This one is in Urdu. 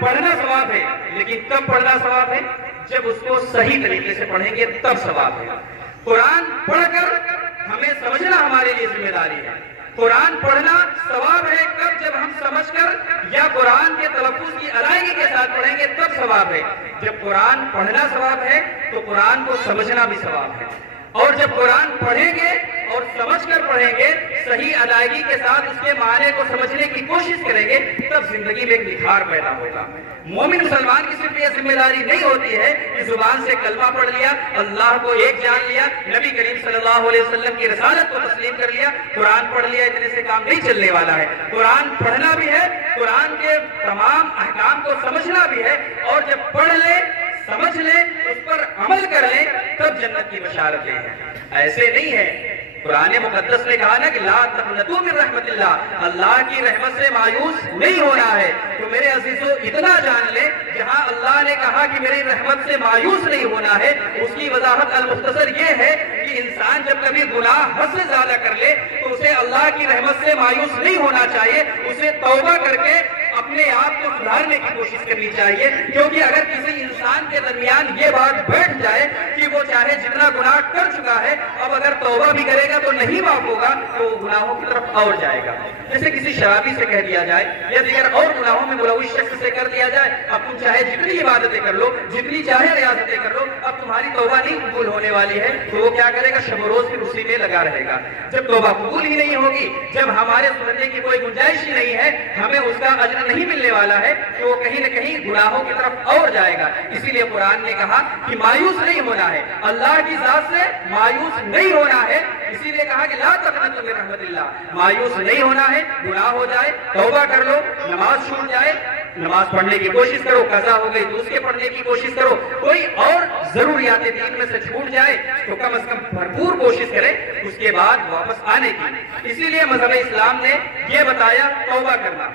پڑھنا ثواب ہے، لیکن کب پڑھنا ثواب ہے؟ جب اس کو صحیح طریقے سے پڑھیں گے تب ثواب ہے۔ قرآن پڑھ کر ہمیں سمجھنا ہمارے لیے ذمہ داری ہے۔ قرآن پڑھنا ثواب ہے کب؟ جب ہم سمجھ کر یا قرآن کے تلفظ کی ادائیگی کے ساتھ پڑھیں گے تب ثواب ہے۔ جب قرآن پڑھنا ثواب ہے تو قرآن کو سمجھنا بھی ثواب ہے، اور جب قرآن پڑھیں گے اور سمجھ کر پڑھیں گے، صحیح ادائیگی کے ساتھ اس کے معنی کو سمجھنے کی کوشش کریں گے، تب زندگی میں ایک نکھار پیدا ہوگا۔ مومن مسلمان کی صرف یہ ذمہ داری نہیں ہوتی ہے کہ زبان سے کلمہ پڑھ لیا، اللہ کو ایک جان لیا، نبی کریم صلی اللہ علیہ وسلم کی رسالت کو تسلیم کر لیا، قرآن پڑھ لیا، اتنے سے کام نہیں چلنے والا ہے۔ قرآن پڑھنا بھی ہے، قرآن کے تمام احکام کو سمجھنا بھی ہے، اور جب پڑھ لے، سمجھ لیں، اس پر عمل کر لیں، تب جنت کی بشارتیں ہیں۔ ایسے نہیں ہے، قرآن مقدس نے کہا نا کہ لا تقنطوا من رحمت اللہ، اللہ کی رحمت سے مایوس نہیں ہونا ہے۔ تو میرے عزیزو اتنا جان لیں، جہاں اللہ نے کہا کہ میری رحمت سے مایوس نہیں ہونا ہے، اس کی وضاحت المختصر یہ ہے کہ انسان جب کبھی گناہ حد سے زیادہ کر لے تو اسے اللہ کی رحمت سے مایوس نہیں ہونا چاہیے، اسے توبہ کر کے اپنے آپ کو سدھارنے کی کوشش کرنی چاہیے، کیونکہ اگر کسی انسان کے درمیان یہ بات بیٹھ جائے کہ وہ چاہے جتنا گناہ کر چکا ہے، اب اگر توبہ بھی کرے گا تو نہیں معاف ہوگا، تو وہ گناہوں کی طرف اور جائے گا۔ جیسے کسی شرابی سے کہہ دیا جائے یا دیگر اور گناہوں میں ملوث شخص سے کر دیا جائے، اب تم چاہے جتنی عبادتیں کر لو، جتنی چاہے ریاضتیں کر لو، اب تمہاری توبہ نہیں قبول ہونے والی ہے، تو وہ کیا کرے گا؟ شب و روز پھر اسی میں لگا رہے گا۔ جب توبہ قبول ہی نہیں ہوگی، جب ہمارے سدھرنے کی کوئی گنجائش ہی نہیں ہے، ہمیں اس کا اجر نہیں ملنے والا ہے، تو وہ کہیں نہ کہیں گناہوں کی طرف اور جائے گا۔ اسی لیے قرآن نے کہا کہ مایوس نہیں ہونا ہے، اللہ کی ذات سے مایوس نہیں ہونا ہے، اسی لیے کہا کہ لا تقنطوا من رحمت اللہ، مایوس نہیں ہونا ہے، گناہ ہو جائے توبہ کر لو، نماز چھوٹ جائے نماز پڑھنے کی کوشش کرو، قضا ہو گئی تو اس کے پڑھنے کی کوشش کرو، کوئی اور ضروریات دین میں سے چھوٹ جائے تو کم از کم بھرپور کوشش کرے اس کے بعد واپس آنے کی۔ اسی لیے مذہب اسلام نے یہ بتایا توبہ کرنا۔